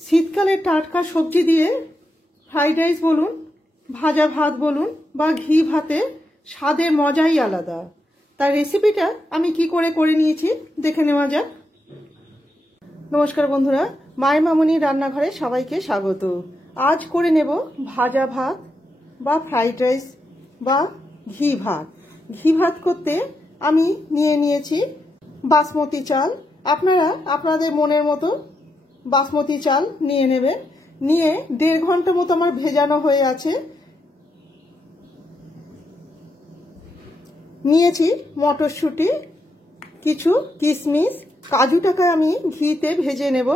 শীতকালে টাটকা সবজি দিয়ে ফ্রাইড রাইস বলুন, ভাজা ভাত বলুন বা ঘি ভাতে স্বাদের মজাই আলাদা। তার রেসিপিটা আমি কি করে নিয়েছি দেখে নেওয়া যাক। নমস্কার বন্ধুরা, মায়ের মামুনির রান্নাঘরে সবাইকে স্বাগত। আজ করে নেব ভাজা ভাত বা ফ্রাইড রাইস বা ঘি ভাত। ঘি ভাত করতে আমি নিয়েছি বাসমতি চাল। আপনারা আপনাদের মনের মতো বাসমতি চাল নিয়ে নেবেন। নিয়ে 1.5 ঘন্টা মতো আমার ভেজানো হয়ে আছে। নিয়েছি মটরশুঁটি, কিছু কিশমিশ, কাজুটাকে আমি ঘিতে ভেজে নেব।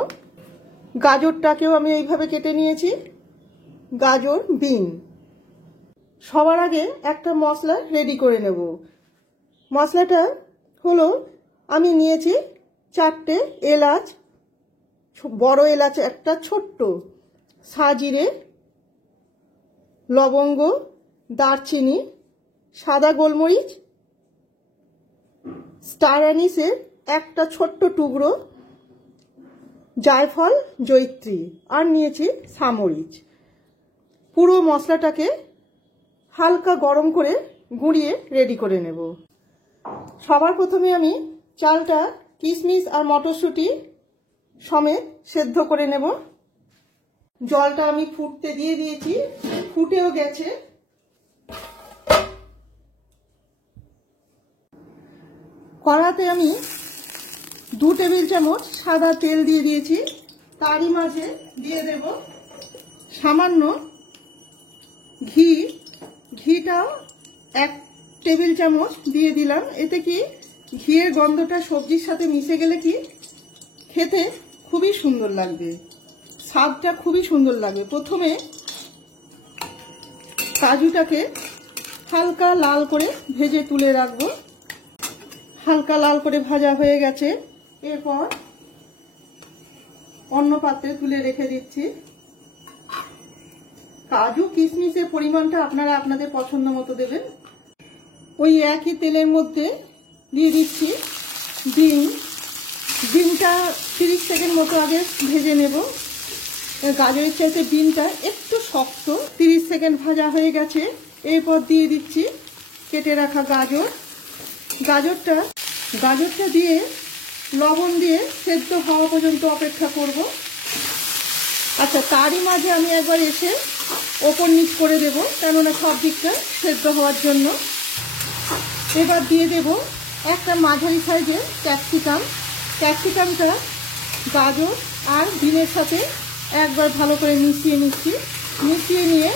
গাজরটাকেও আমি এইভাবে কেটে নিয়েছি, গাজর, বিন। সবার আগে একটা মশলা রেডি করে নেব। মশলাটা হলো, আমি নিয়েছি 4টে এলাচ, বড় এলাচ একটা ছোট্ট, সাজিরে, লবঙ্গ, দারচিনি, সাদা গোলমরিচ, স্টার অ্যানিসের একটা ছোট্ট টুকরো, জায়ফল, জয়িত্রী, আর নিয়েছি সামরিচ। পুরো মশলাটাকে হালকা গরম করে গুঁড়িয়ে রেডি করে নেব। সবার প্রথমে আমি চালটা কিশমিশ আর মটরশুঁটি সমেত সেদ্ধ করে নেব। জলটা আমি ফুটতে দিয়ে দিয়েছি, ফুটেও গেছে। কড়াতে আমি 2 টেবিল চামচ সাদা তেল দিয়ে দিয়েছি। তারই মাঝে দিয়ে দেব সামান্য ঘি। ঘিটাও 1 টেবিল চামচ দিয়ে দিলাম। এতে কি ঘিয়ের গন্ধটা সবজির সাথে মিশে গেলে কি খেতে খুবই সুন্দর লাগবে, স্বাদটা খুবই সুন্দর লাগবে। প্রথমে কাজুটাকে হালকা লাল করে ভেজে তুলে রাখবো। হালকা লাল করে ভাজা হয়ে গেছে, এরপর অন্য পাত্রে তুলে রেখে দিচ্ছি। কাজু কিশমিশের পরিমাণটা আপনারা আপনাদের পছন্দ মতো দেবেন। ওই একই তেলের মধ্যে দিয়ে দিচ্ছি ডিম। ডিমটা 30 সেকেন্ড মতো আগে ভেজে নেব। গাজরের চাইতে ডিমটা একটু শক্ত। 30 সেকেন্ড ভাজা হয়ে গেছে, এরপর দিয়ে দিচ্ছি কেটে রাখা গাজর। গাজরটা দিয়ে লবণ দিয়ে সেদ্ধ হওয়া পর্যন্ত অপেক্ষা করব। আচ্ছা, তারই মাঝে আমি একবার এসে ওপর নিচ করে দেব, কেননা সব দিকটা সেদ্ধ হওয়ার জন্য। এবার দিয়ে দেব একটা মাঝারি সাইজের ক্যাপসিকাম। ক্যাপসিকামটা গাজর আর ডিমের সাথে একবার ভালো করে মিশিয়ে নিয়ে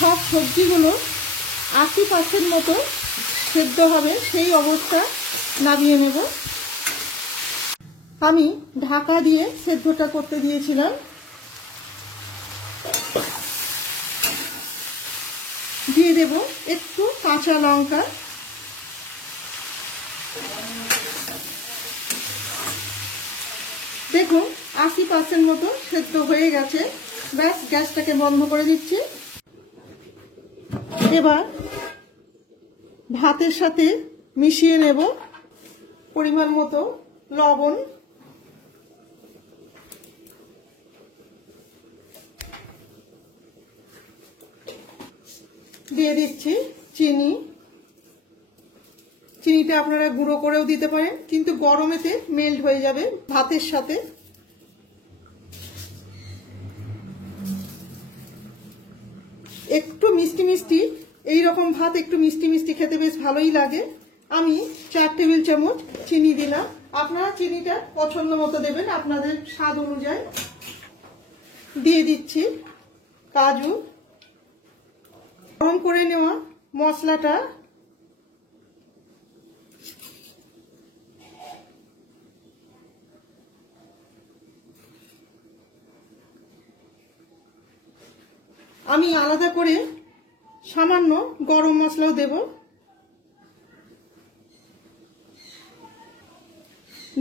সব সবজিগুলো 80% মতো সেদ্ধ হবে, সেই অবস্থা নামিয়ে নেব। আমি ঢাকা দিয়ে সেদ্ধটা করতে দিয়েছিলাম। দিয়ে দেব একটু কাঁচা লঙ্কা। দেখুন 80% মতো সেদ্ধ হয়ে গেছে। ব্যাস, গ্যাসটাকে বন্ধ করে দিচ্ছি। এবার ভাতের সাথে মিশিয়ে নেব পরিমাণ মতো লবণ, দিয়ে দিচ্ছি চিনি। চিনিটা আপনারা গুঁড়ো করেও দিতে পারেন, কিন্তু গরমেতে মেল্ট হয়ে যাবে ভাতের সাথে। একটু মিষ্টি মিষ্টি, এইরকম ভাত একটু মিষ্টি মিষ্টি খেতে বেশ ভালোই লাগে। আমি 4 টেবিল চামচ চিনি দিলাম। আপনারা চিনিটা পছন্দ মতো দেবেন, আপনাদের স্বাদ অনুযায়ী। দিয়ে দিচ্ছি কাজু। গরম করে নেওয়া মশলাটা আমি আলাদা করে সামান্য গরম মশলাও দেব।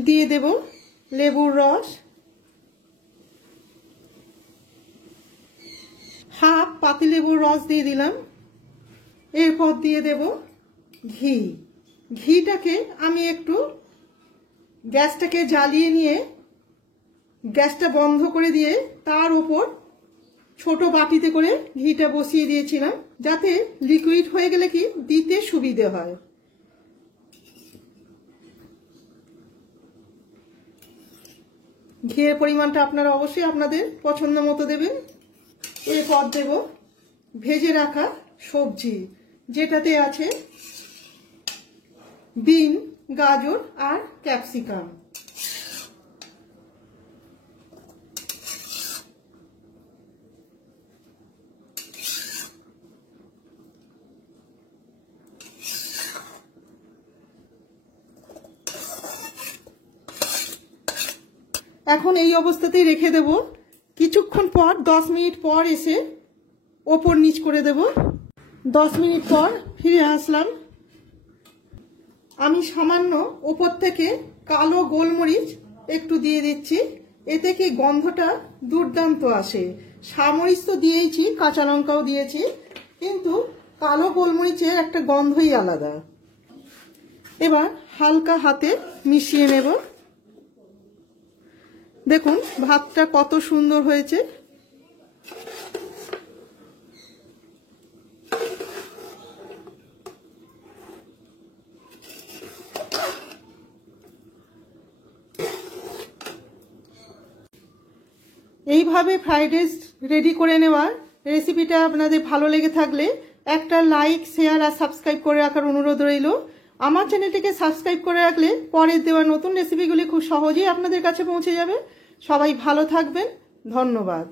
দিয়ে দেব লেবুর রস, হাফ পাতিলেবুর রস দিয়ে দিলাম। এরপর দিয়ে দেব ঘি। ঘিটাকে আমি একটু গ্যাসটাকে জ্বালিয়ে নিয়ে গ্যাসটা বন্ধ করে দিয়ে তার উপর ছোট বাটিতে করে ঘিটা বসিয়ে দিয়েছিলাম, যাতে লিকুইড হয়ে গেলে কি দিতে সুবিধে হয়। ঘিয়ের পরিমাণটা আপনারা অবশ্যই আপনাদের পছন্দ মতো দেবেন। এরপর দেব ভেজে রাখা সবজি, যেটাতে আছে বিন, গাজর আর ক্যাপসিকাম। এখন এই অবস্থাতেই রেখে দেব। কিছুক্ষণ পর 10 মিনিট পর এসে ওপর নিচ করে দেব। 10 মিনিট পর ফিরে আসলাম। আমি সামান্য ওপর থেকে কালো গোলমরিচ একটু দিয়ে দিচ্ছি, এতে কি গন্ধটা দুর্দান্ত আসে। সামরিচ তো দিয়েইছি, কাঁচা লঙ্কাও দিয়েছি, কিন্তু কালো গোলমরিচের একটা গন্ধই আলাদা। এবার হালকা হাতে মিশিয়ে নেব। দেখুন ভাতটা কত সুন্দর হয়েছে। এইভাবে ফ্রাইড রাইস রেডি করে নেওয়ার রেসিপিটা আপনাদের ভালো লেগে থাকলে একটা লাইক, শেয়ার আর সাবস্ক্রাইব করে রাখার অনুরোধ রইল। আমার চ্যানেলটিকে সাবস্ক্রাইব করে রাখলে পরের দেওয়া নতুন রেসিপিগুলি খুব সহজেই আপনাদের কাছে পৌঁছে যাবে। সবাই ভালো থাকবেন, ধন্যবাদ।